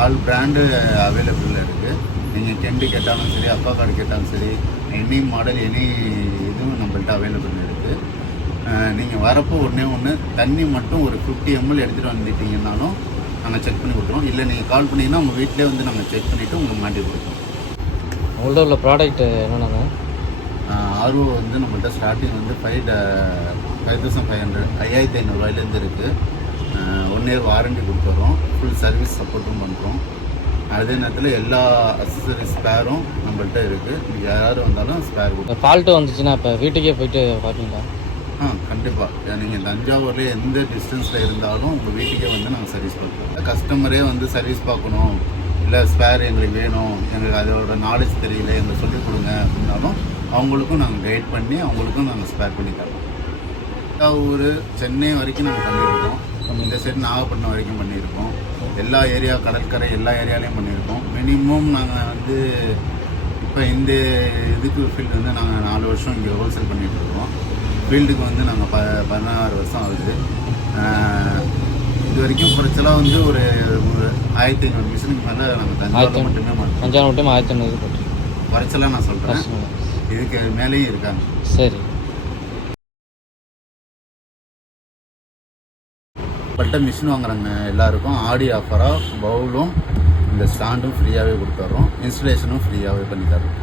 All brand அவைலபிளில் இருக்குது. நீங்கள் கெண்டு கேட்டாலும் சரி, அக்கா கார்டு கேட்டாலும் சரி, எனி மாடல் எனி இதுவும் நம்மள்ட்ட அவைலபிள் இருக்குது. நீங்கள் வரப்போ ஒன்று தண்ணி மட்டும் ஒரு 50 ml எடுத்துகிட்டு வந்துட்டீங்கன்னாலும் நாங்கள் செக் பண்ணி கொடுத்துருவோம். இல்லை நீங்கள் கால் பண்ணிங்கன்னா உங்கள் வீட்டிலே வந்து நாங்கள் செக் பண்ணிவிட்டு உங்களுக்கு மாட்டி கொடுப்போம். உங்கள்கிட்ட உள்ள ப்ராடக்ட் என்னென்னா ஆர்ஓ வந்து நம்மள்ட்ட ஸ்டார்டிங் வந்து 5500 5500 இருக்குது. 1 year வாரண்டி கொடுத்துறோம். ஃபுல் சர்வீஸ் சப்போர்ட்டும் பண்ணுறோம். அதே நேரத்தில் எல்லா அக்சசரிஸ் ஸ்பேரும் நம்மள்ட்ட இருக்குது. நீங்கள் யாரும் வந்தாலும் ஸ்பேர் கொடுப்போம். ஃபால்ட்டு வந்துச்சுன்னா இப்போ வீட்டுக்கே போயிட்டு பார்ப்பீங்களா? கண்டிப்பாக. நீங்கள் தஞ்சாவூர்லேயே எந்த டிஸ்டன்ஸில் இருந்தாலும் உங்கள் வீட்டுக்கே வந்து நாங்கள் சர்வீஸ் பார்ப்போம். கஸ்டமரே வந்து சர்வீஸ் பார்க்கணும், இல்லை ஸ்பேர் எங்களுக்கு வேணும், எங்களுக்கு அதோட நாலேஜ் தெரியல, எங்களுக்கு சொல்லிக் கொடுங்க அப்படின்னாலும் அவங்களுக்கும் நாங்கள் கைட் பண்ணி அவங்களுக்கும் நாங்கள் ஸ்பேர் பண்ணி தரோம். தஞ்சாவூர் சென்னை வரைக்கும் நாங்கள் பண்ணியிருக்கோம். இந்த சைடு நாகப்பட்டினம் வரைக்கும் பண்ணியிருக்கோம். எல்லா ஏரியா கடற்கரை எல்லா ஏரியாலையும் பண்ணியிருக்கோம். மினிமம் நாங்கள் வந்து இப்போ இந்த இதுக்கு ஃபீல்டு வந்து நாங்கள் 4 வருஷம் இங்கே ஹோல்சேல் பண்ணிகிட்ருக்கோம். ஃபீல்டுக்கு வந்து நாங்கள் 16 வருஷம் ஆகுது. இது வரைக்கும் குறைச்சலாக வந்து ஒரு 1500 மிஷினுக்கு மேலே நாங்கள் தஞ்சாவூர் மட்டுமே பண்ணுறோம். தஞ்சாவூர் மட்டுமே 1500 போட்டு குறைச்சலாக நான் சொல்கிறேன். இதுக்கு மேலேயும் இருக்காங்க. சரி. பட்ட மிஷின் வாங்குறாங்க எல்லாருக்கும் ஆடி ஆஃபராக பவுலும் இந்த ஸ்டாண்டும் ஃப்ரீயாகவே கொடுத்துட்றோம். இன்ஸ்டலேஷனும் ஃப்ரீயாகவே பண்ணி தரோம்.